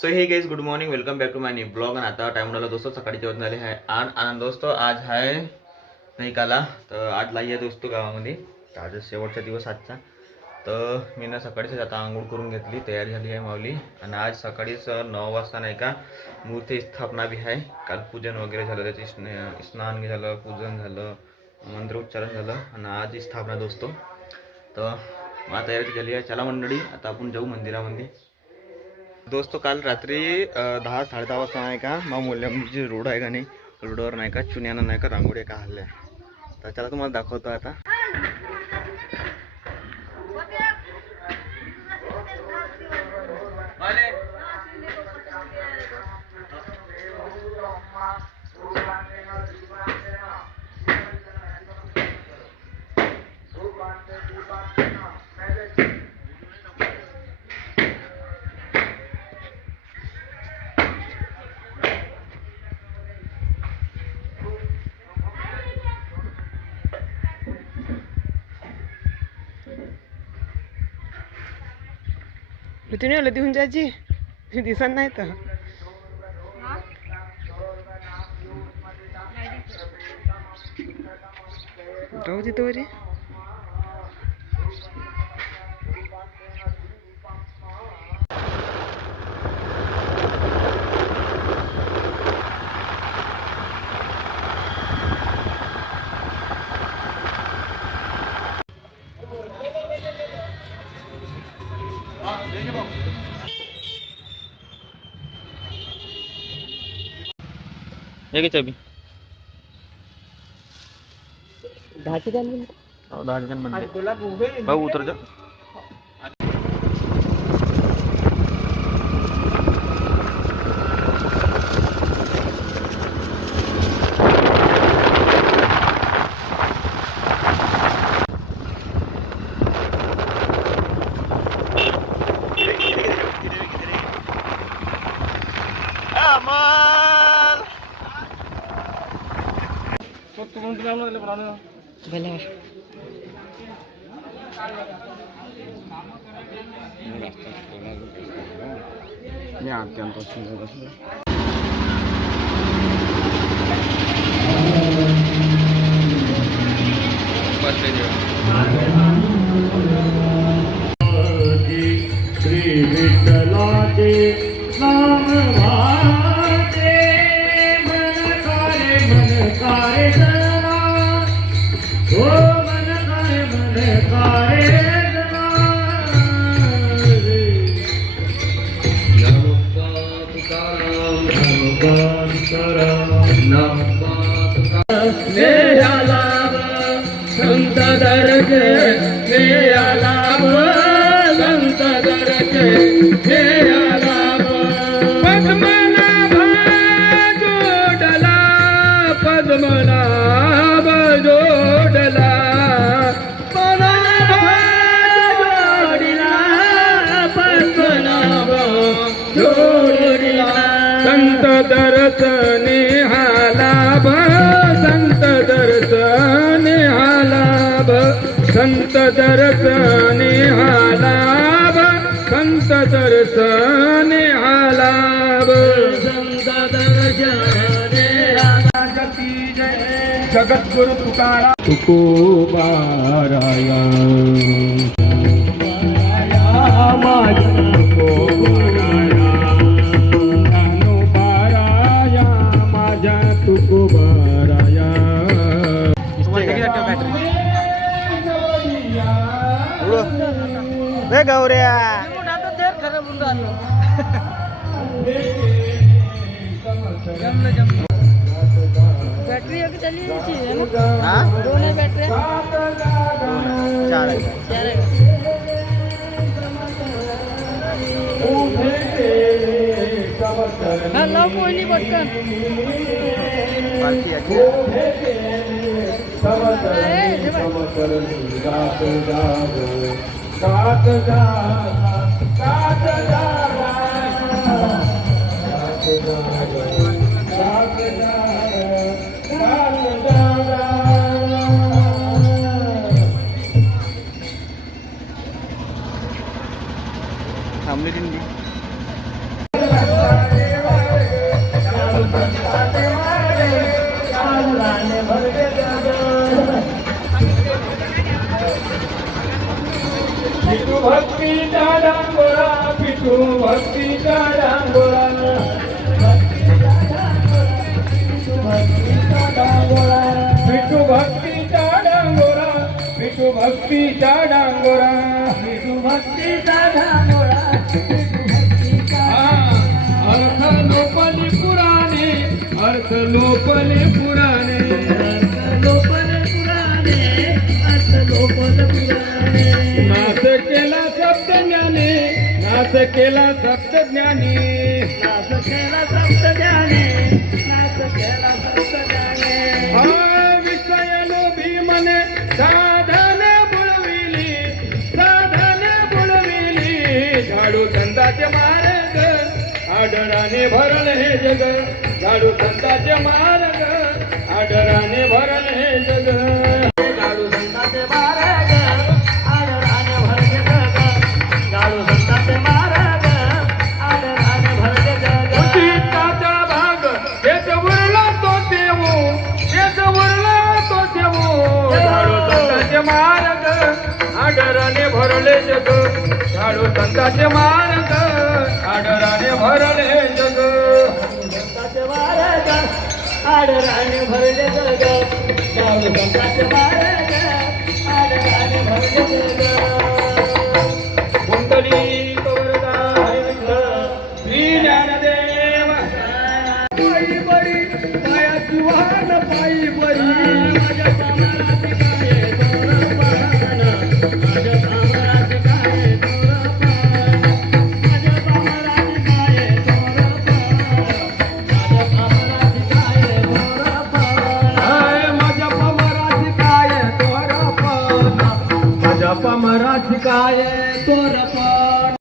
So hey guys good morning, welcome back to my new blog. आणि आता time झाला दोस्तों सकाळी जेवण झाले आहे आणि दोस्तों आज आहे नाही काला तर आज लाई आहे दोस्तों गावामध्ये। तर आज शेवटचा दिवस आजचा। तर मी ना सकाळीच आता आंघोळ करून घेतली, तयारी झाली आहे माऊली। आणि आज सकाळीच 9 वाजता नाही का मूर्ती स्थापना भी आहे। काल पूजन वगैरे झालं, त्याचे स्नान झालं, पूजन झालं, मंत्रोच्चारण झालं आणि आज स्थापना दोस्तों। तर मला तयारी झाली आहे। चला मंडळी आता आपण जाऊ मंदिरामध्ये। दोस्तों काल रात्री 10-10:30 वाजता नाही का मग मूल्याची रोड आहे का नाही, रोडवर नाही का चुन्यानं नाही का रांगोळी का हल्ल्या। तर चला तुम्हाला दाखवतो आता। तुम्ही आलं देऊन जायची दिसत नाही तर जाऊ तिथं वरी ये चाबी 10 ठिकाणी 10 ठिकाण भाऊ उतर जा। श्री विठ्ठलाचे नाम वाटे मन कारे जना ओ मन कारे जना नमो तुकाराम नमो स्नेहाला संत दर्जे स्नेहाला संत दर्जे स्नेहाला पद्मनाभ जोडला पद्मनाभ जोडला पद्मनाभ जोडला संत दर्शने हालाभ संत दर्शने हालाभ संत दर्शने हालाभ संत दर्शने हालाभ संत दर्शने जगती जय जगद्गुरु तुकाराम तुकोबाराया माझा तुकोबाराया माझा तुकोबाराया गौऱ्या बॅटरी अभी चली है ना? दोन है बॅटरी, 4 है। लाव पहिली पटकन थांबली दिंडी। भक्तीचा डांगोरा विठू भक्तीचा डांगोरा विठू भक्तीचा डांगोरा विठू भक्तीचा डांगोरा विठू भक्तीचा डांगोरा अर्थ लोपले पुराणे अर्थ लोपले पुराणे नाच केला सप्त ज्ञाने नाच केला सप्त ज्ञाने नाच केला सप्त ज्ञाने नाच केला सप्त ज्ञाने विषय लोभी मने साधन बुडविली झाडू संताचे मार्ग आदराने भरल हे जग झाडू संताचे मार्ग आदराने भरल हे जग झाडू संताचे मार्ग आदराने भरल जग झाडू संताचे मार्ग आदराने भरल जग चित्ताचा भाग हेच उरला तो देवो हेच उरला तो देवो झाडू संताचे मार्ग आदराने भरले जग झाडू संताचे मार्ग आदराने भरले जग संताचे मार्ग आदराने भरले जग झाडू संताचे मार्ग आदराने भरले जग कुंडली कवरदा हरिविठ्ठल श्री ज्ञानदेव पायी बरी पायाची वाहन पायी बरी माझ्या कामाला काय मराठी काय तोरपण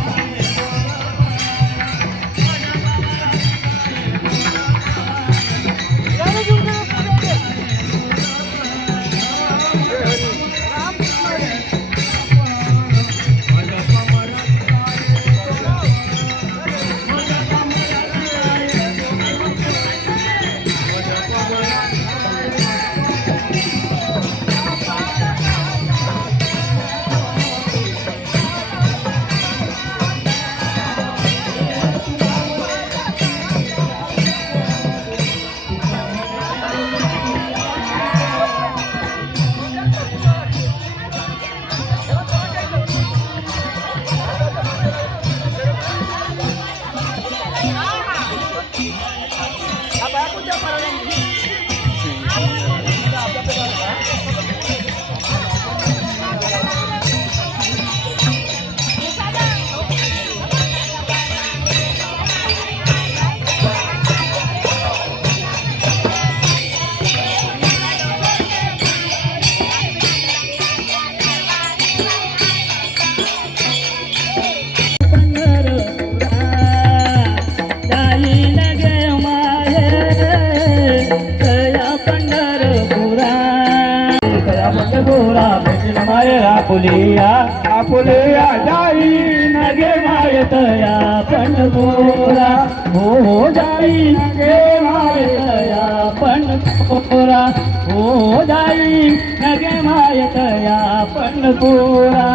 आपुलिया आपुलिया जाई नगे मायतया पंढरपुरा हो जाई नगे मायतया पंढरपुरा हो जाई नगे मायतया पंढरपुरा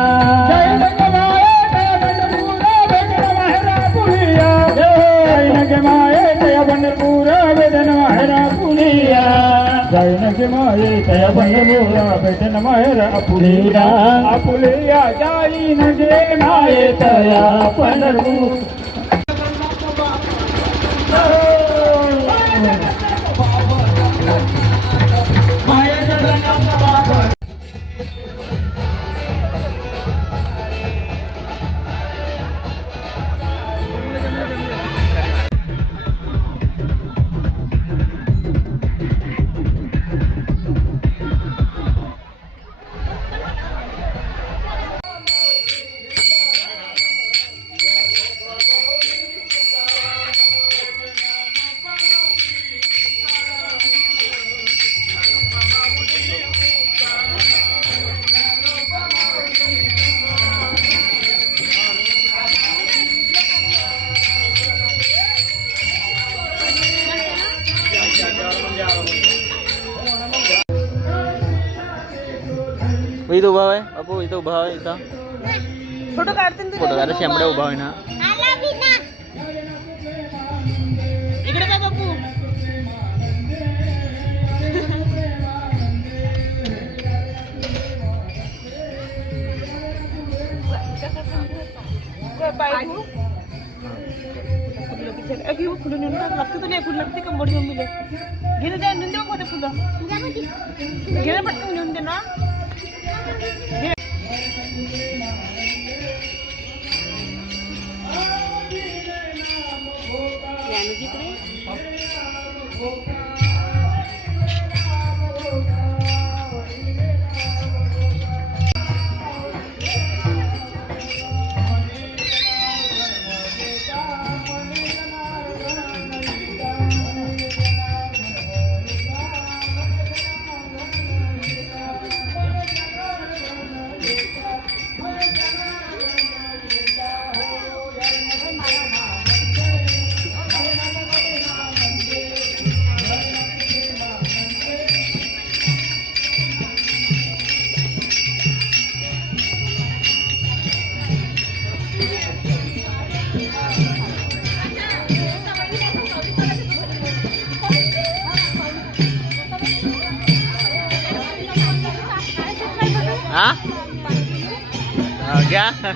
जय नगे मायतया पंढरपुरा वेदन माहेरा पुलिया जय नगे मायतया पंढरपुरा वेदन माहेरा पुलिया जय नगे मायतया पंढरपुरा वेदन माहेरा पुलिया आपुलिया जाई नगे मायतया पंढरपुरा इथं उभा आहे बापू इथं उभा आहे इथं फोटो काढते ना फोटो काढा शेंबड्या उभा होय ना इकडे काय बापू फुलं नेऊन टाक लागतं तुला फुलं लागते कंबडी मम्मीला घेणं द्या नेऊन देऊ मध्ये फुलं घेणं पटकन नेऊन दे ना घ्या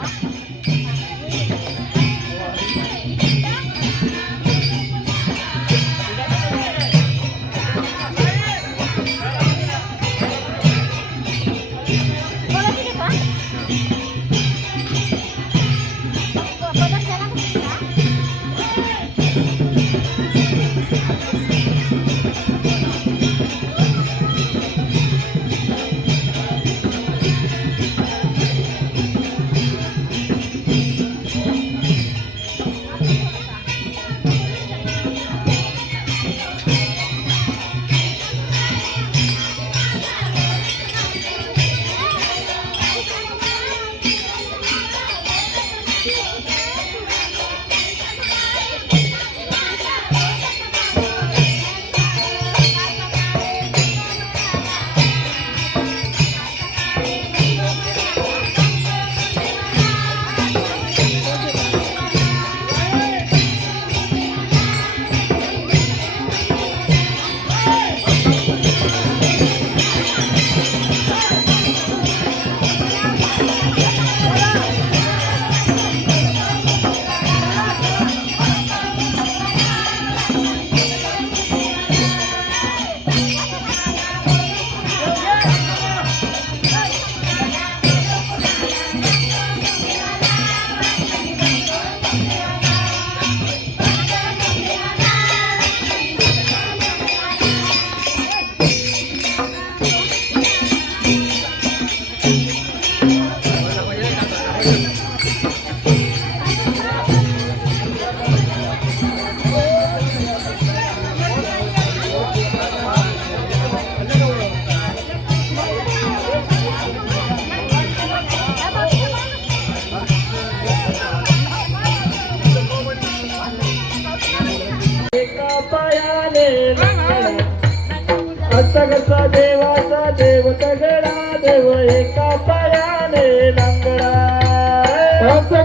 कसा देवाचा देव तगडा देव एका पायाने लंगडा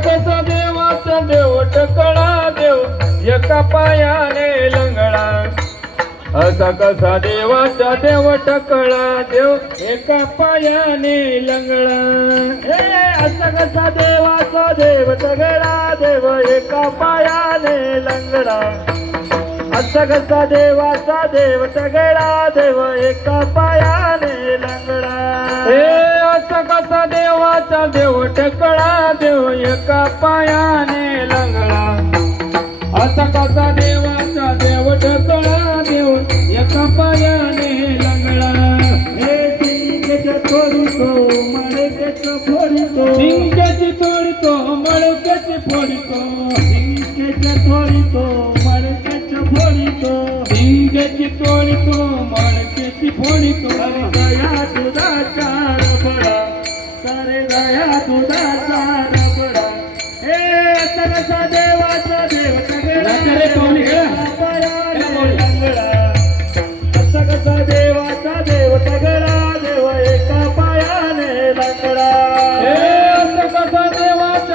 कसा देवाचा देव टकडा देव एका पायाने लंगडा असा कसा देवाचा देव टकळा देव एका पायाने लंगडा हे असा कसा देवाचा देव तगडा देव एका पायाने लंगडा असा कसा देवाचा देव तगडा देव एका पायाने लंगडा हे असा कसा देवाचा देव टकळा देव एका पायाने लंगडा असा कसा देवाचा देव टकळा देव एका पायाने लंगडा हे सिंगेचे फोडितो मळक्याचे फोडितो सिंगेचे तोडितो मळक्याचे फोडितो सिंगेचे तोडितो सिंगेची तोडितो मडकेची फोडितो दया दुधाचा रबडा सारे दया दुधाचा रबडा हे असा कसा देवाचा देव लंगडा असा कसा देवाचा देव तगडा देव एका पायाने लंगडा हे असा कसा देवाचा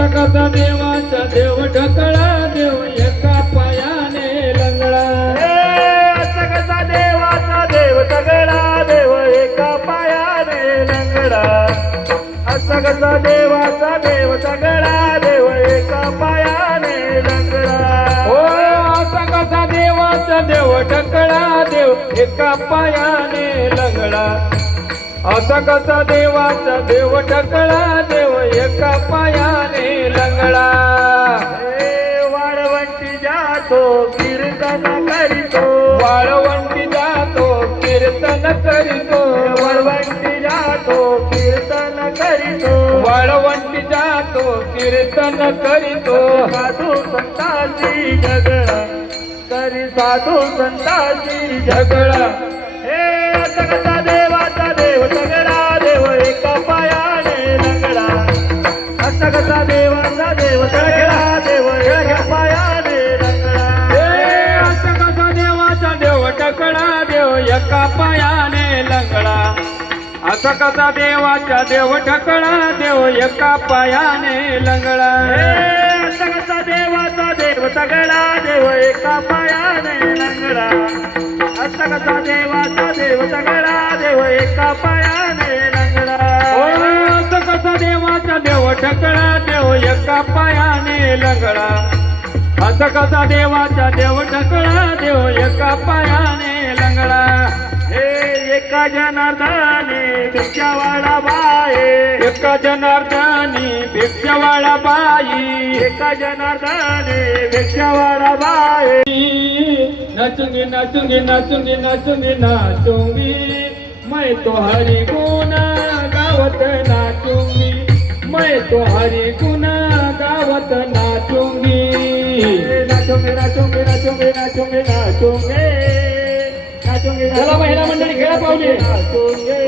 असा कसा देवाचा देव ढकळा देव एका पायाने लंगडा. असा कसा देवाचा देव तगडा देव एका पायाने लंगडा. असा कसा देवाचा देव तगडा देव एका पायाने लंगडा. हो असा कसा देवाचा देव ढकळा देव एका पायाने लंगडा. असा कसा देवाचा देव ढकळा देव एका पायाने लंगडा. वाळवंटी जातो कीर्तन करीतो. वाळवंटी जातो कीर्तन करीतो. वाळवंटी जातो कीर्तन करीतो. वाळवंटी जातो कीर्तन करीतो. साधू संतांची झगडा तरी साधू संतांची झगडा. हे असा कसा देवाचा देव तगडा देव एका पायाने लंगडा. असा कसा देवाचा देव तगडा देव एका पायाने लंगडा. असा कसा देवाचा देव ढकळा देव एका पायाने लंगडा. असा कसा देवाचा देव ढकळा देव एका पायाने लंगडा. असा कसा देवाचा देव तगडा देव एका पायाने लंगडा. असा कसा देवाचा देव तगडा देव एका पायाने लंगडा. असा कसा देवाचा देव ढकळा देव एका पायाने लंगडा. असा कसा देवाचा देव ढकळा देव एका पायाने लंगडा. हे एका जनार्दने भिक्षावाळा बाये. एका जनार्दनी भिक्षावाळा बाई. एका जनार्दने भिक्षावाळा बाये. नाचूंगी नाचूंगी नाचूंगी नाचूंगी नाचूंगी मैं तो हरि गुण गावत नाचूंगी. मैं तो हरि गुण गावत नाचूंगी. नाचोंगे नाचोंगे नाचोंगे नाचोंगे नाचोंगे नाचोंगे. चला महिला मंडळी खेळा पावली. नाचोंगे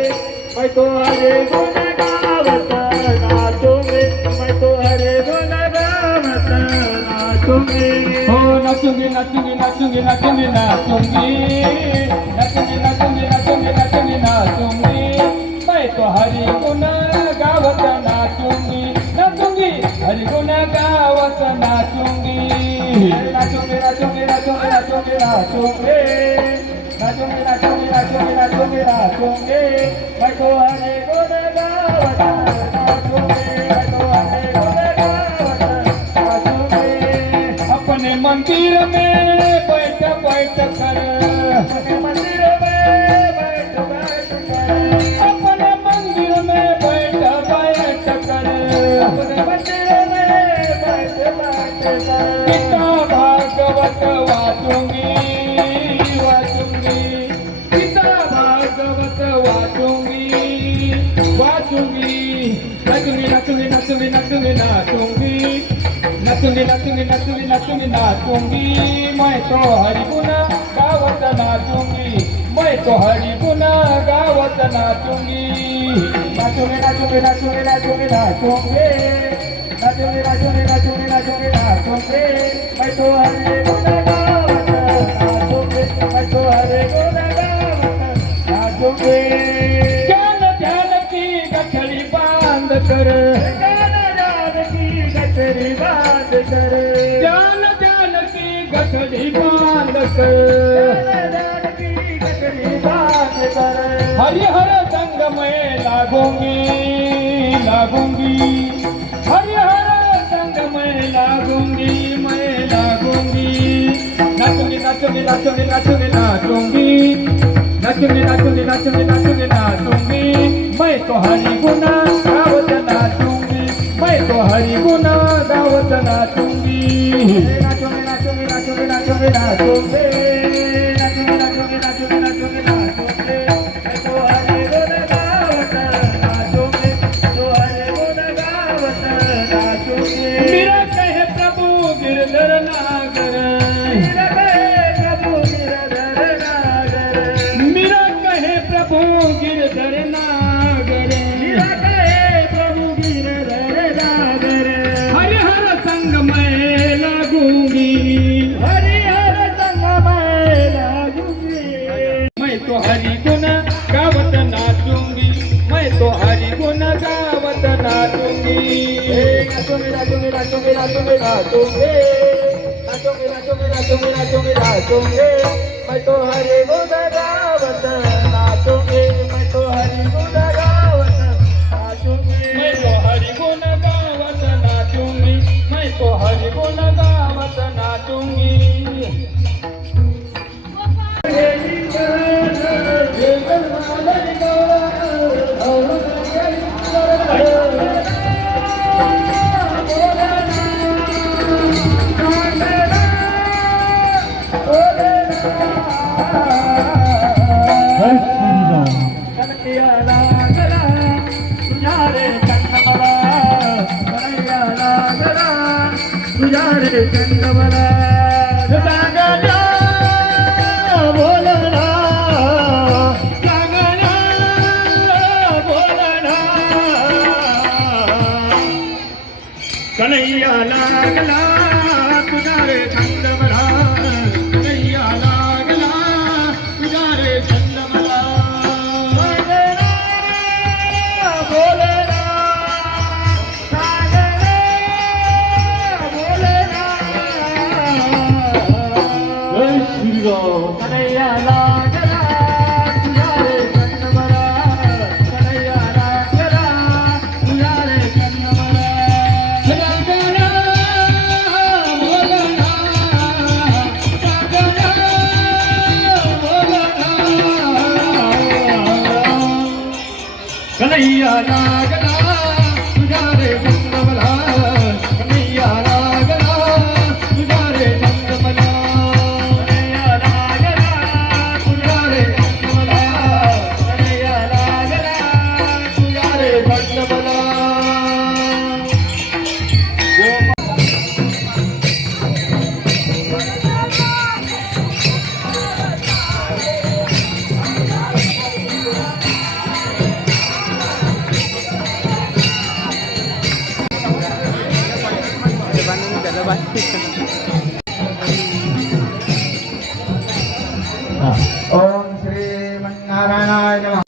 मैं तो हरे गुण गावत नाचोंगे. मैं तो हरे गुण गावत नाचोंगे. हो नाचूंगी नाचूंगी नाचूंगी नाचूंगी नाचूंगी नाचूंगी नाचूंगी नाचूंगी नाचूंगी नाचूंगी मैं तो हरि गुण गावत नाचूंगी. नाचूंगी हरि गुण गावत नाचूंगी. नाचोंगे नाचोंगे नाचोंगे नाचोंगे नाचोंगे नाचोंगे नाचोंगे नाचोंगे नाचोंगे नाचोंगे. मैं तो हरे गुण गावत नाचोंगे. मैं तो हरे गुण गावत नाचोंगे. अपने मंदिर में बैठ बैठ कर. अपने मंदिर में बैठ बैठ कर. अपने मंदिर में बैठ बैठ कर. अपने मंदिर में बैठ बैठ कर. गीता भागवत वाचूंगी वाचूंगी. गीता भागवत वाचूंगी वाचूंगी. नाचूंगी नाचूंगी नाचूंगी नाचूंगी नाचूंगी नाचूंगी नाचूंगी नाचूंगी नाचूंगी नाचूंगी. मैं तो हरि गुण गावत नाचूंगी. मैं तो हरि गुण गावत नाचूंगी. नाचोंगे नाचोंगे नाचोंगे नाचोंगे नाचोंगे नाचोंगे नाचोंगे नाचोंगे नाचोंगे नाचोंगे. मैं तो हरे गुण गावत नाचोंगे. मैं तो हरे गुण गावत नाचोंगे. ज्ञान ध्यान की गठड़ी बांध कर. गाना जान की गठरी बांध कर. ज्ञान ध्यान की गठड़ी बांध कर. गाना जान की गठरी बांध कर. हरिहर संग में लागूंगी लागूंगी. हरिहर संग में लागूंगी मैं लागूंगी. नाचूंगी नाचूंगी नाचूंगी नाचूंगी नाचूंगी नाचूंगी नाचूंगी नाचूंगी नाचूंगी नाचूंगी. मैं तो हरि गुण गावत नाचूंगी. मैं तो हरि गुण गावत नाचूंगी. नाचोंगे नाचोंगे नाचोंगे नाचोंगे नाचोंगे नाचोंगे नाचोंगे नाचोंगे नाचोंगे नाचोंगे. मैं तो हरे गुण गावत नाचोंगे. तो हरे गुण गावत नाचोंगे. मेरा कहे प्रभु गिरधर नागर. मेरा कहे प्रभु गिरधर नागर. मेरा कहे प्रभु गिरधर नागर. मेरा कहे प्रभु गिरधर नागर. हरिहर संग में लागूंगी. हरिहर संग नाचूंगी नाचूंगी नाचूंगी नाचूंगी नाचूंगी नाचूंगी नाचूंगी नाचूंगी नाचूंगी नाचूंगी नाचूंगी मैं तो हरि गुण गावत नाचूंगी मैं तो हरि गुण गावत नाचूंगी मैं तो हरि गुण गावत नाचूंगी मैं तो हरि गुण गावत नाचूंगी चंद्रमला सांगना बोलना सांगना बोलना कन्हैया लागला तुझा रे चंद्रमला कन्हैया लागला तुझा रे चंद्रमला बोलना कन्हैया लागला तुझा रे चंद्रमला कन्हैया लागला तुझा रे चंद्रमला सांगना बोलना सांगना बोलना कन्हैया लागला तुझा रे चंद्रमला कन्हैया लागला तुझा रे चंद्रमला ओम श्री नारायणाय नमः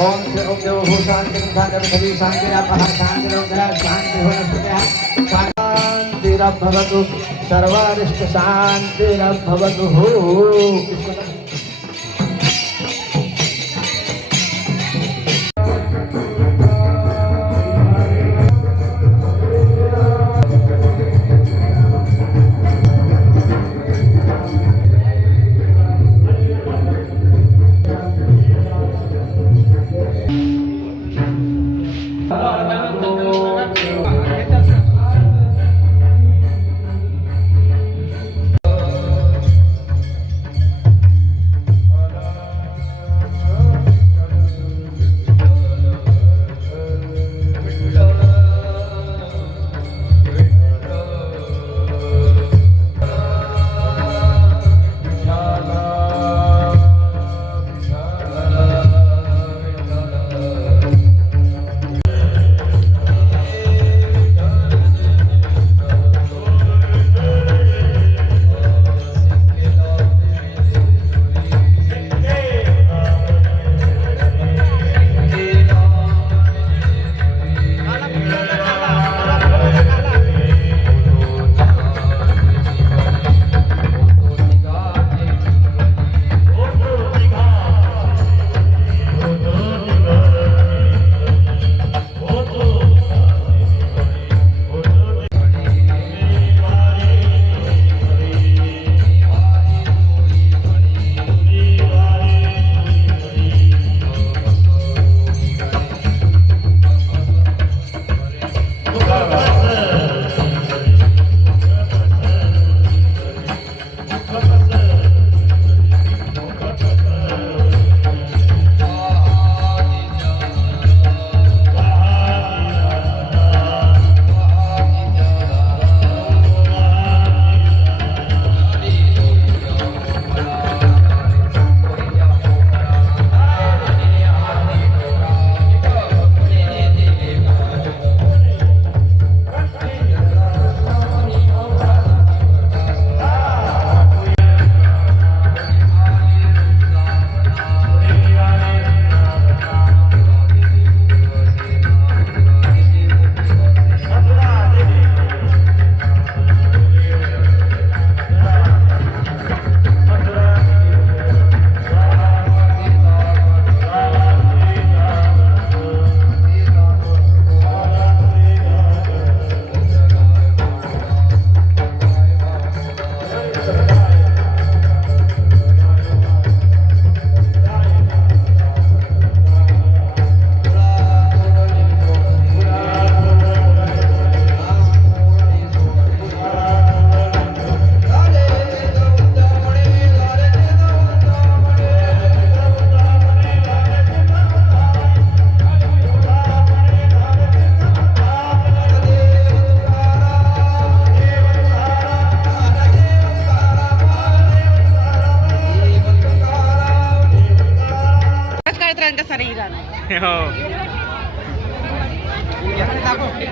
ओम श्री ओम देव हो शांति शांति शांति अपह शांति रोगः शांति वनस्पतयः शांतिरभवतु सर्वारिष्ट शांतिरभवतु हो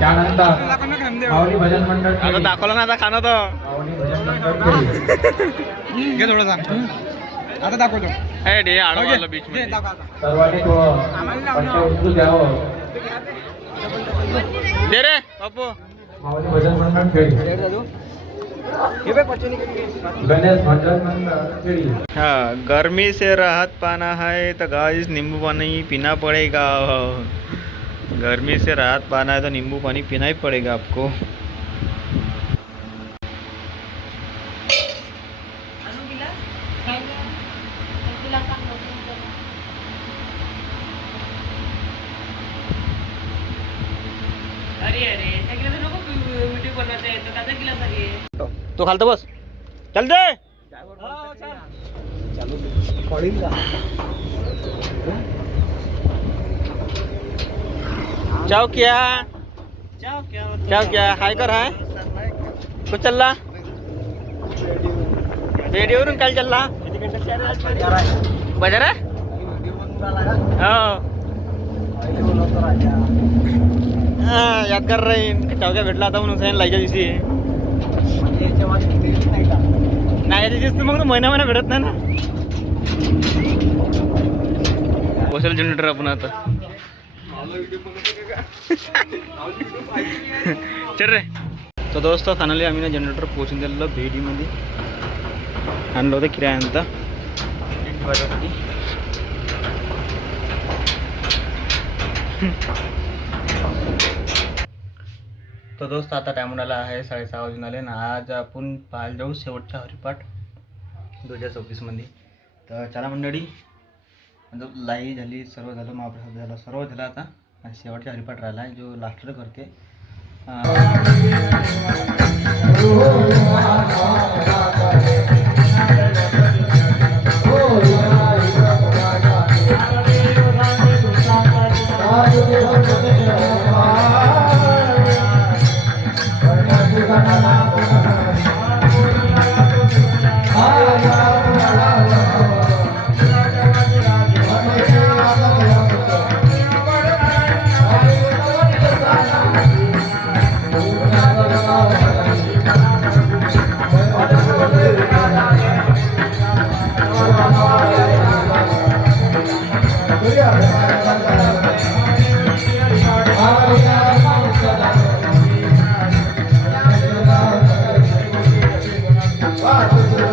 त्यानंतर माऊली भजन मंडळ आता खेळी. दाखवलं ना आता खाणं तर माऊली भजन मंडळ खेळी. घे थोडं आता दाखवतो हे डे आडवाला बीच मध्ये सर्वांनी तो पट्टे उचलू द्यावं. दे रे बापू. माऊली भजन मंडळ खेळी. गणेश भजन मंडळ खेळी. हाँ, गर्मी से राहत पाना है तो गाइस नींबू पानी पीना पड़ेगा। गर्मी से राहत पाना है तो नींबू पानी पीना ही पड़ेगा आपको। अरे अरे त्या गिलास नको व्हिडिओ बनवायचा आहे तो त्याचा गिलास आहे तो खालतो बस चल दे। चाव क्या क्या क्या हाय कर हाय कुछ चल रहा रेडियो वरून काय चालला बाजार आहे हाँ याद कर रहे हैं चाव क्या भेटला आता म्हणून सांगितलं लायच्या दिवशी नाही दिवशी मग तो महिना महिना भेटत नाही ना बसेल जनरेटर आपण आता चल रे तो दोस्त फायनली आम्ही ना जनरेटर पोहोचून दिलेलं भेडीमध्ये आणलं होतं किरायांता ठेवायसाठी तो दोस्त आता टाइम उडाला आहे 6:30 वाजून आले ना आज आपण पाहायला जाऊ शेवटचा हरिपाठ 2024 तर चला मंडळी म्हणजे लाई झाली सर्व झालं महाप्रसाद झाला सर्व झालं आता आणि शेवटचा हरिपाठ राहिला आहे जो लास्टर करते Wow.